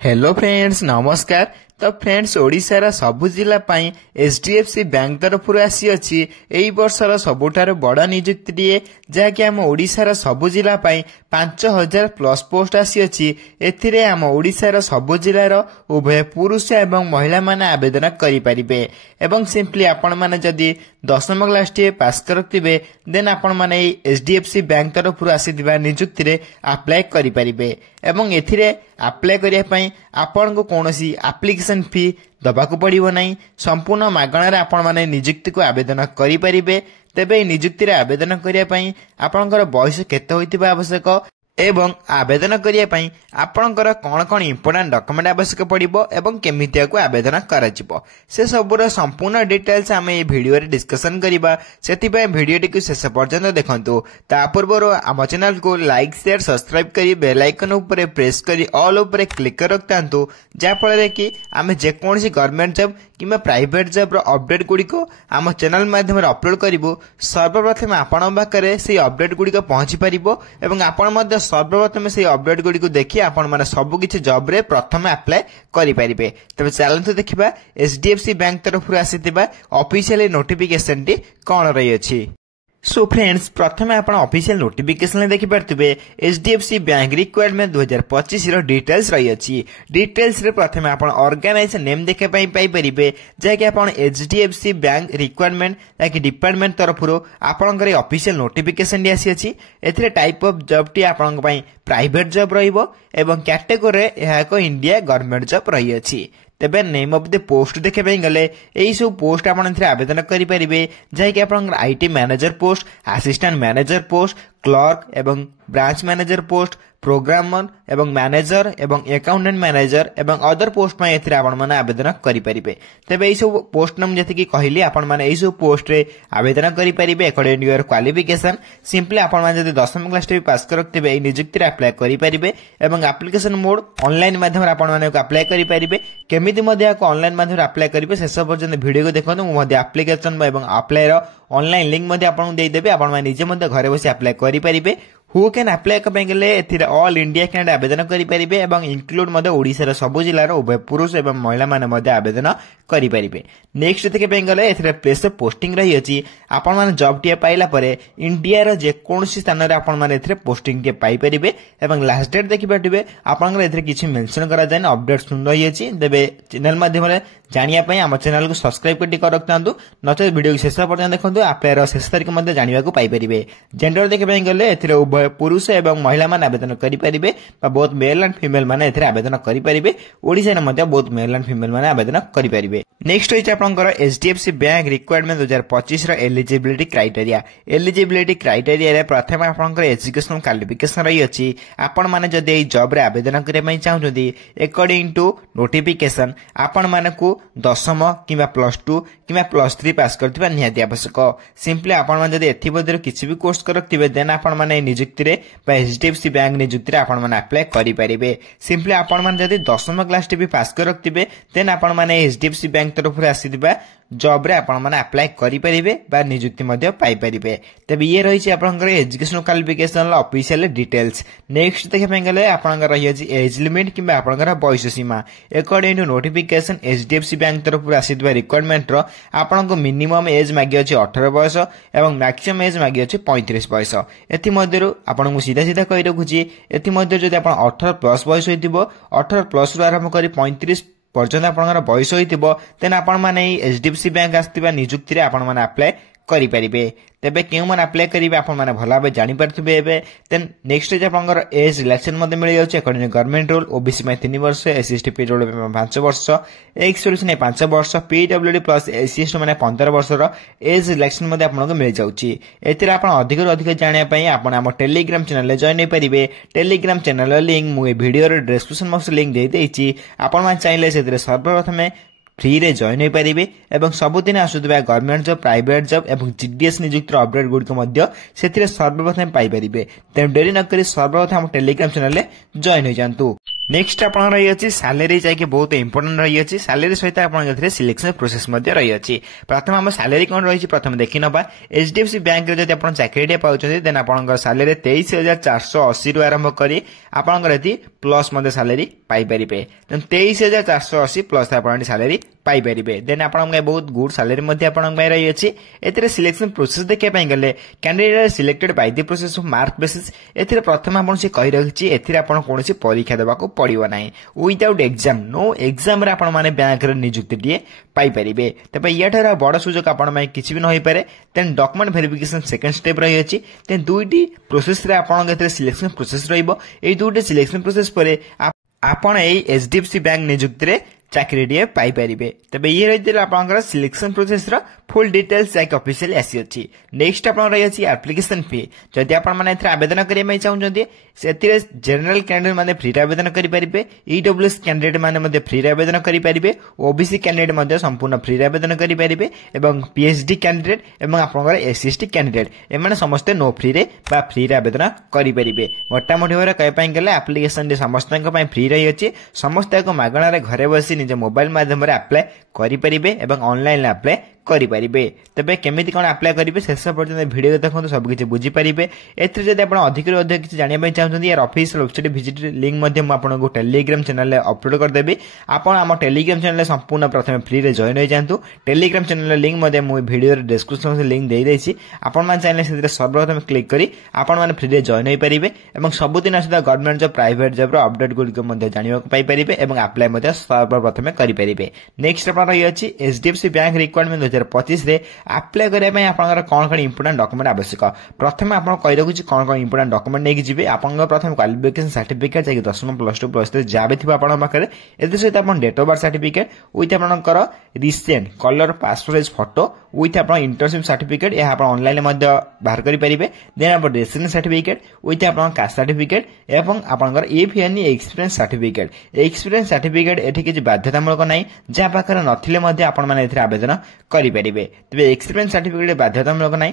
Hello friends नमस्कार। तो friends ओडिशार सबु जिला पाई एचडीएफसी बैंक तरफ आसी अच्छी एई वर्षर सबुठार बड़ नियुक्ति जहाँकि आम ओडिशार सबु जिला पाई 5000 प्लस पोस्ट आसी अच्छी। एथिरे आम ओडिशार सबु जिलार उभय पुरुष एवं महिला माने आवेदन करि परिबे एवं सिंपली आपण माने जदि 10th क्लास टी पास करथिबे देन आपण माने एचडीएफसी बैंक तरफ आसीथिबा नियुक्ति रे अप्लाई करि परिबे एवं एथिरे अप्लाई करिया पई आपण को कोनोसी एप्लिकेशन फी दबाकू पड़िबो नाही। संपूर्ण मागणार आपण माने नियुक्ति को आवेदन करि परिबे। तेबे नियुक्ति रे आवेदन करिया पई आपनकर बयस केते होइतिबा आवश्यक एवं आवेदन करिया पई आपनकर कोन कोन इंपोर्टेंट डॉक्यूमेंट आवश्यक पड़िबो एवं केमितिया को आवेदन कराजिबो से सबुर संपूर्ण डिटेल्स आमे ए वीडियो रे डिस्कशन करिबा। सेति पई वीडियो टी शेष पर्यंत देखंतु। ता पूर्व आम चैनल को लाइक शेयर सब्सक्राइब करी बेल आइकन ऊपर प्रेस करी ऑल ऊपर क्लिक कर रखतांतु जा फळे कि आमे जे कोनसी गवर्नमेंट जॉब किबा प्राइवेट जॉब रो अपडेट गुडी को आम चैनल माध्यम रे अपलोड करिवो। सर्वप्रथम आपण बाकरे से अपडेट गुडी को पहुंची परिबो एवं आपण मध्ये सर्वप्रथम से अपडेट गुडी को देखि आपण माने सब किछि जॉब रे प्रथम अप्लाई करि परिबे। तबे चलंतु देखिबा एचडीएफसी बैंक तरफ आसीतिबा ऑफिशियल नोटिफिकेशन टी कोन रही अछि। सो फ्रेंड्स प्रथम आपण ऑफिशियल नोटिफिकेशन देखि परथिबे एचडीएफसी बैंक रिक्वायरमेंट 2025 रो डिटेल्स रही अछि। डिटेल्स रे प्रथम आपण ऑर्गेनाइजेशन नेम देखे पई पाई परिबे जे कि आपण HDFC bank requirement like department तरफ रो आपण करे ऑफिशियल नोटिफिकेशन दी आसी अछि। एथिरे टाइप ऑफ जॉब टी आपण पई प्राइवेट जॉब रहिबो एवं कैटेगरी रे एहा को इंडिया गवर्नमेंट जॉब रही अछि। तेबे नेम ऑफ द पोस्ट देखे पई गले एई सब पोस्ट आपण एथिरे आवेदन करि परिबे जाय कि आपण IT manager post assistant manager post clerk एवं ब्रांच मैनेजर पोस्ट प्रोग्रामर एवं मैनेजर एवं अकाउंटेंट मैनेजर एवं अदर पोस्ट में एथिरे आपण माने आवेदन करि परिबे। तबे एई सब पोस्ट नाम जति कि कहिली आपण माने एई सब पोस्ट रे आवेदन करि परिबे according to your qualification. Simply आपण माने जदि 10th क्लास टी पास करथिबे एई नियुक्ति रे अप्लाई करि परिबे एवं एप्लिकेशन मोड ऑनलाइन माध्यम रे आपण माने को अप्लाई करि परिबे। केमिति मध्ये को ऑनलाइन माध्यम रे अप्लाई करिबे से सब पर्यंत वीडियो को देखନ୍ତୁ। मु मध्ये एप्लिकेशन एवं अप्लाई रो ऑनलाइन लिंक मध्ये आपण देई देबे। आपण माने निजे मध्ये घरे बसी अप्लाई करि परिबे। हु कैन अप्लाई करेंगे एथिरे ऑल इंडिया कैंड आवेदन करि परिबे एवं इंक्लूड मध्ये ओडिसा सबु जिल्लार उभय पुरुष एवं महिला माने मध्ये आवेदन करि परिबे। नेक्स्ट देखे पेंगले एथिरे प्लेस ऑफ पोस्टिंग रही अछि। आपण माने जॉब टिया पाइला परे इंडिया रो जे कोनसी स्थान रे आपण माने एथिरे पोस्टिंग के पाई परिबे एवं लास्ट डेट देखि पाटिबे। आपण एथिरे किछि मेंशन करा जाय न अपडेट सुन रही अछि। देबे चैनल माध्यम रे जानिया पई हम चैनल को सब्सक्राइब करि कर रखतांतु नचे वीडियो के शेष पर्यंत देखंतु। अप्लाई रो शेष तारिख मध्ये जानिबा को पाई परिबे। जेंडर देखे पेंगले एथिरे उभय पुरुष एवं महिला माने आवेदन करि परिबे बा बोथ मेल एंड फीमेल माने एथिरे आवेदन करि परिबे। ओडिसा ने मध्ये बोथ मेल एंड फीमेल माने आवेदन करि परिबे। नेक्स्ट होइछ आपनकर एचडीएफसी बैंक रिक्वायरमेंट 2025 रो एलिजिबिलिटी क्राइटेरिया। एलिजिबिलिटी क्राइटेरिया रे प्रथम आपनकर एजुकेशनल क्वालिफिकेशन रही अछि। आपण माने जदि एई जॉब रे आवेदन करे पई चाहउछथि अकॉर्डिंग टू नोटिफिकेशन आपण माने को 10th किबा +2 किबा +3 पास करथिबा निहाती आवश्यक। सिंपली आपण माने जदि एथि बदर किछि भी कोर्स करथिबे देन आपण माने नियुक्ति रे बा एचडीएफसी बैंक नियुक्ति रे आपण माने अप्लाई करि परिबे। सिंपली आपण माने जदि 10th क्लास टी भी पास करथिबे देन आपण माने एचडीएफसी बैंक तरफ आसीथिबा जॉब रे आपण माने अप्लाई करि परिबे बा नियुक्ति मध्ये पाई परिबे। तबे ये रही छि आपनकर educational qualification official details. Next देखे पेंगले आपनकर रही छि एज लिमिट किबा आपनकर बयस सीमा। According to notification HDFC bank तरफ आसीथिबा रिक्वायरमेंट रो आपनको मिनिमम एज मागी अछि 18 वर्ष एवं मैक्सिमम एज मागी अछि 35 वर्ष। एथि मध्यरु आपनको सीधा सीधा कहि रखुछि एथि मध्य जदि आपण 18 प्लस बयस होइतिबो 18 प्लस रु आरंभ करी 35 पर्यंत आपनकर बयस होइतिबो देन आपण माने एचडीएफसी बैंक आस्तिबा नियुक्ति रे आपण माने अप्लाई करि परिबे। तेबे केउ मन अप्लाई करिबे आपण माने भला बे जानि परथिबे एबे। देन नेक्स्ट जे आपनकर एज रिलैक्सेशन मध्ये मिल जाउछ अकॉर्डिंग गवर्नमेंट रूल। ओबीसी में 3 वर्ष एससीएसटी पीरियड में 5 वर्ष एक्सपीरियंस ने 5 वर्ष पीडब्ल्यूडी प्लस एससीएसटी माने 15 वर्ष रो एज रिलैक्सेशन मध्ये आपनको मिल जाउछि। एथिरे आपण अधिक रो अधिक जानिया पई आपण हम टेलीग्राम चैनल ले जॉइन होई परिबे। टेलीग्राम चैनल लिंक मु ए वीडियो रो डिस्क्रिप्शन बॉक्स लिंक दे देछि। आपण मान चाहिले सेथिरे सर्वप्रथमे फ्री रे जॉइन होई परिबे एवं सबुदिन आसुतबा गवर्नमेंट जॉब प्राइवेट जॉब एवं जीडीएस नियुक्ति अपडेट गुड को मध्य सेथिरे सर्वप्रथम पाई परिबे। तेम डेरी न करी सर्वप्रथम टेलीग्राम चैनल ले जॉइन होई जानतु। नेक्स्ट आपन रही अछि सैलरी जाके बहुत इंपोर्टेंट रही अछि सैलरी सहित आपन गथरे सिलेक्शन प्रोसेस मध्ये रही अछि प्रथम हम सैलरी कोन रही अछि प्रथम देखि नबा एचडीएफसी बैंक रे जदि आपन चाकरीटे पाउछथि देन आपन सैलरी 23480 रु आरंभ करी आपन यदि प्लस मध्ये सैलरी पाई परिबे देन 23480 प्लस आपन सैलरी पाई परिबे देन आपन बहुत गुड सैलरी मध्ये आपन रही अछि एतरे सिलेक्शन प्रोसेस देखे पई गले candidate selected by the process of mark basis एतरे प्रथम आपन से कहि रखछि एतरे आपन कोनोसी परीक्षा देबा को पड़िबो नाही विदाउट एग्जाम नो एग्जाम रे आपन माने बैंक रे नियुक्ति दिए पाई परिबे तबे याठरा बड़ सुजोग आपन माने किछि भी न होई पारे then document verification second step रही अछि देन दुईटी प्रोसेस रे आपन गते सिलेक्शन प्रोसेस रहिबो एई दुईटी सिलेक्शन प्रोसेस परे आपन एई एचडीएफसी बैंक नियुक्ति रे चाकरी पाई परिबे तबे ये रही आपन सिलेक्शन प्रोसेस रो फुल डिटेल्स जाके ऑफिशियली आसी अछि नेक्स्ट आपन रही अछि एप्लिकेशन फी जदि आपन माने एथरा आवेदन करिया मै चाहउछन्ती सेतिरे जनरल कैंडिडेट माने फ्री आवेदन करि परिबे ईडब्ल्यूएस कैंडिडेट माने मध्ये फ्री आवेदन करि परिबे ओबीसी कैंडिडेट मध्ये संपूर्ण फ्री आवेदन करि परिबे एवं पीएचडी कैंडिडेट एवं आपन एससीएसटी कैंडिडेट एमाने समस्त नो फ्री रे बा फ्री आवेदन करि परिबे मोटा मोटी होरे कय पई गेले एप्लिकेशन दे समस्तक पई फ्री रही अछि समस्त को मागणा रे घरे बसी निज मोबाइल माध्यम रे अप्लाई करि परिबे एवं ऑनलाइन अप्लाई करि परिबे तबे केमिति कोन अप्लाई करिवे शेष पर्यंत वीडियो देखंतु सब किछि बुझी परिबे एथि जदि आपण अधिक रे अधिक किछि जानिया पय चाहउछन्ती यार ऑफिशियल वेबसाइट विजिट लिंक मध्ये म आपण को टेलीग्राम चैनल रे अपलोड कर देबी आपण हम टेलीग्राम चैनल रे संपूर्ण प्रथम फ्री रे जॉइन होई जानतु टेलीग्राम चैनल रे लिंक मध्ये मु वीडियो रे डिस्क्रिप्शन से लिंक देई दैछि आपण मान चैनल से सर्वप्रथम क्लिक करी आपण मान फ्री रे जॉइन होई परिबे एवं सब दिन आसीदा गवर्नमेंट जॉब प्राइवेट जॉब रो अपडेट गुड को मध्ये जानिया को पाई परिबे एवं अप्लाई मध्ये सर्वप्रथम करि परिबे नेक्स्ट आपण रही अछि एचडीएफसी बैंक रिक्वायरमेंट 2025 रे अप्लाई करे पय आपनकर कोन कोन इंपोर्टेंट डॉक्यूमेंट आवश्यक प्रथम आपन कहि रखुछि कोन कोन इंपोर्टेंट डॉक्यूमेंट नेकी जिबे आपन प्रथम क्वालिफिकेशन सर्टिफिकेट जाके 10th प्लस 2 प्लस 3 जाबे थिबा आपन पाखरे एते सहित आपन date of birth certificate with आपनकर recent colour passport size photo with आपन इंटर्नशिप सर्टिफिकेट या आपन ऑनलाइन मध्ये बाहर करि परिबे देन आपन रेसिडेंस सर्टिफिकेट विथ आपन कास्ट सर्टिफिकेट एवं आपनकर एफएनई एक्सपीरियंस सर्टिफिकेट एठी कि बाध्यतामूलक नै जा पाखरे नथिले मध्ये आपन माने एथि आवेदन करि परिबे तबे एक्सपीरियंस सर्टिफिकेट बाध्यतामूलक नै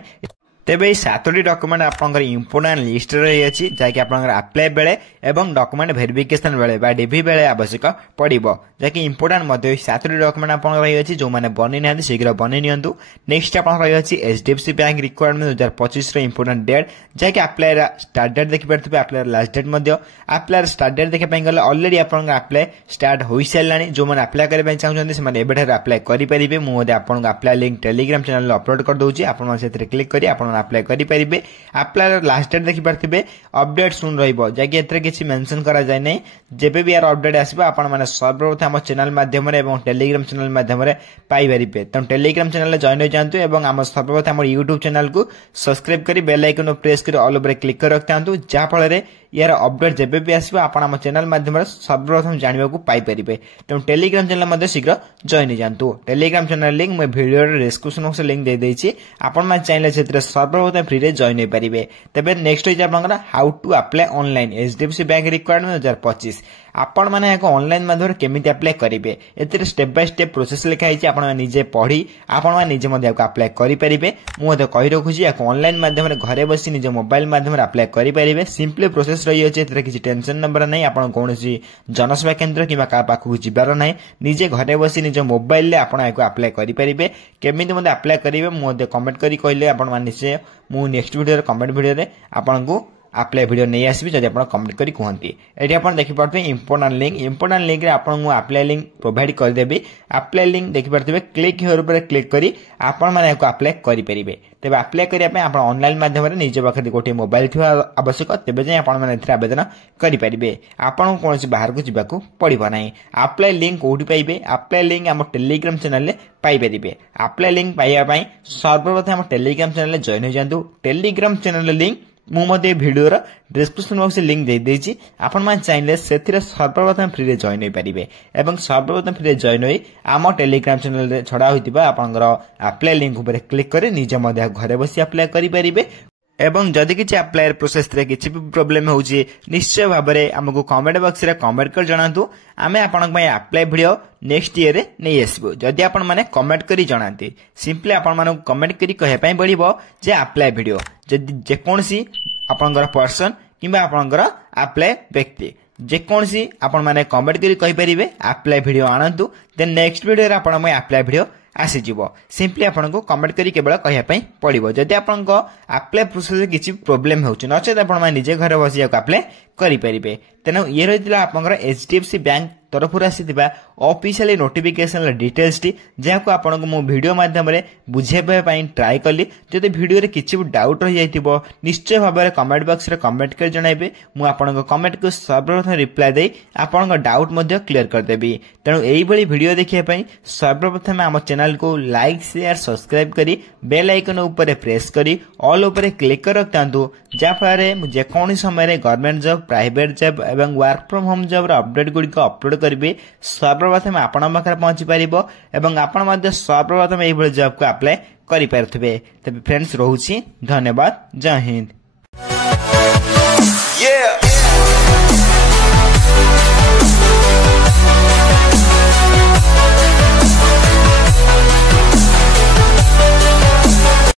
तेबे 7टी डॉक्यूमेंट आपनकर इंपोर्टेंट लिस्ट रे अछि जाकि आपनकर अप्लाई बेले एवं डॉक्यूमेंट वेरिफिकेशन बेले बा डीवी बेले आवश्यक पड़िबो जाकि इंपोर्टेंट मध्ये 7टी डॉक्यूमेंट आपनकर रही अछि जो माने बनि नांती शीघ्र बनि नियंतु नेक्स्ट आपनकर रही अछि एचडीएफसी बैंक रिक्वायरमेंट 2025 रे इंपोर्टेंट डेट जाकि अप्लाई स्टार्ट डेट देखि परथिबे अप्लाई लास्ट डेट मध्ये अप्लाई स्टार्ट डेट देखि पय गले ऑलरेडी आपनकर अप्लाई स्टार्ट होई सैलानी जो माने अप्लाई करे पय चाहउछन्ती से माने एबेठे अप्लाई करि परिबे मु मध्ये आपनकर अप्लाई लिंक टेलीग्राम चैनल रे अपलोड कर दोछि आपन माने सेतरे क्लिक करी आपन अप्लाई करि परिबे अप्लाई लास्ट डेट देखि परथिबे अपडेट सुन रहिबो जाकि एतरे किछि मेंशन करा जाय नै जेबे भी यार अपडेट आसीबो आपन माने सर्वप्रथम हम चैनल माध्यम रे एवं टेलीग्राम चैनल माध्यम रे पाई परिबे त टेलीग्राम चैनल रे जॉइन हो जानतु एवं हम सर्वप्रथम हम YouTube चैनल को सब्सक्राइब करी बेल आइकन प्रेस करी ऑल ओवर क्लिक कर रखतांतु जा फल रे यार अपडेट जेबे भी आसीबो आपन हम चैनल माध्यम रे सर्वप्रथम जानिबा को पाई परिबे त टेलीग्राम चैनल मध्ये शीघ्र जॉइन हो जानतु टेलीग्राम चैनल लिंक मैं वीडियो रे डिस्क्रिप्शन बॉक्स लिंक दे देछि आपन मा चैनल सेतरे सर्वप्रथम फ्री रे जॉइन हो परिबे तबे नेक्स्ट होय आपनकर how to apply online HDFC bank requirement 2025 आपण माने एक ऑनलाइन माध्यम केमिति अप्लाई करिवे एतिर स्टेप बाय स्टेप प्रोसेस लिखा हिची आपण निजे पढी आपण माने निजे मध्ये अप्लाई करि परिबे मु मध्ये कहि रखुची एक ऑनलाइन माध्यम रे घरे बसी निजे मोबाइल माध्यम रे अप्लाई करि परिबे सिंपली प्रोसेस रही अछि एतिर किछि टेंशन नंबर नै आपण कोनोसी जनसेवा केंद्र किबा का पाखु जिबार नै निजे घरे बसी निजे मोबाइल ले आपण एको अप्लाई करि परिबे केमिति मध्ये अप्लाई करिवे मु मध्ये कमेंट करि कहले आपण माने से मु नेक्स्ट वीडियो रे कमेंट वीडियो रे आपण को अप्लाई वीडियो नहीं आसबि जदि आपण कमेंट करी कहंती एठी आपण देखि परते इंपोर्टेंट लिंक रे आपण अप्लाई लिंक प्रोवाइड कर देबी अप्लाई लिंक देखि परते क्लिक हियर ऊपर क्लिक करी आपण माने को अप्लाई करि परिबे तेबे अप्लाई करिया पे आपण ऑनलाइन माध्यम रे निजे पाखे गोटे मोबाइल थिबा आवश्यक तेबे जे आपण माने एथि आवेदन करि परिबे आपण कोनोसी बाहर को जिबा को पड़िबो नै अप्लाई लिंक कोठी पाइबे अप्लाई लिंक हम टेलीग्राम चैनल ले पाई परिबे अप्लाई लिंक पाइया पई सर्वप्रथम हम टेलीग्राम चैनल ले जॉइन हो जानतु टेलीग्राम चैनल लिंक मु मध्ये वीडियो रा डिस्क्रिप्शन बॉक्स लिंक दे देछि आपण मान चाहिले सेथिरे सर्वप्रथम फ्री रे जॉइन होई परिबे एवं सर्वप्रथम फ्री रे जॉइन होई आम टेलीग्राम चैनल रे छडा होइतिबा आपनकर अप्लाई लिंक ऊपर क्लिक करे निजे मध्ये घरे बसी अप्लाई करि परिबे एवं जदि किछि अप्लाई प्रोसेस रे किछि भी प्रॉब्लम होउछि निश्चय भाबरे हमकु कमेंट बॉक्स रे कमेंट कर जणांतु आमे आपनक पय अप्लाई वीडियो नेक्स्ट ईयर रे नै आसीबो जदि आपण माने कमेंट करी जणांती सिंपली आपण माने कमेंट करी कहे पय पड़िबो जे अप्लाई वीडियो जदि जे कोनसी आपनकर पर्सन किबा आपनकर अप्लाई व्यक्ति जेकोसी आपण माने कमेंट करी कहि परिबे अप्लाई वीडियो आनंतु देन नेक्स्ट वीडियो रे आपण मैं अप्लाई वीडियो आसीଯିବ सिंपली आपको कमेंट करी केवल कहवाई पड़ो जदि आप अप्लाई प्रोसेस किसी प्रोब्लेम हो नचेत आप निजे घर बस अप्लाई करेंगे तेणु ये रही आप HDFC बैंक तरफ आसी ऑफिशियल नोटिफिकेशन डिटेल्स टी जहाँ आपको मु वीडियो माध्यम बुझाई ट्राई कली जदि वीडियो रे किसी भी डाउट रही जाइथिबो निश्चय भाव में कमेंट बॉक्स रे कमेंट कर जणाइबे मु आपनको कमेंट को सर्वप्रथम रिप्लाई दे आपनको डाउट मध्य क्लियर कर देबी तेणु एही भली वीडियो देखिया पई सर्वप्रथम आम चैनल को लाइक शेयर सब्सक्राइब करी बेल आइकन ऊपर प्रेस करी ऑल ऊपर क्लिक कर रखतांतु जाफारे जेकोनी समय गवर्नमेंट जॉब प्राइवेट जॉब एवं वर्क फ्रॉम होम जॉब रा अपडेट गुडी अपलोड करिवे सर्वप्रथम आपण पाखरे पहुंची परिबो एवं आपण मध्ये सर्वप्रथम एही भली जॉब को अप्लाई करि पारथबे तबे फ्रेंड्स रहूची धन्यवाद जय हिंद।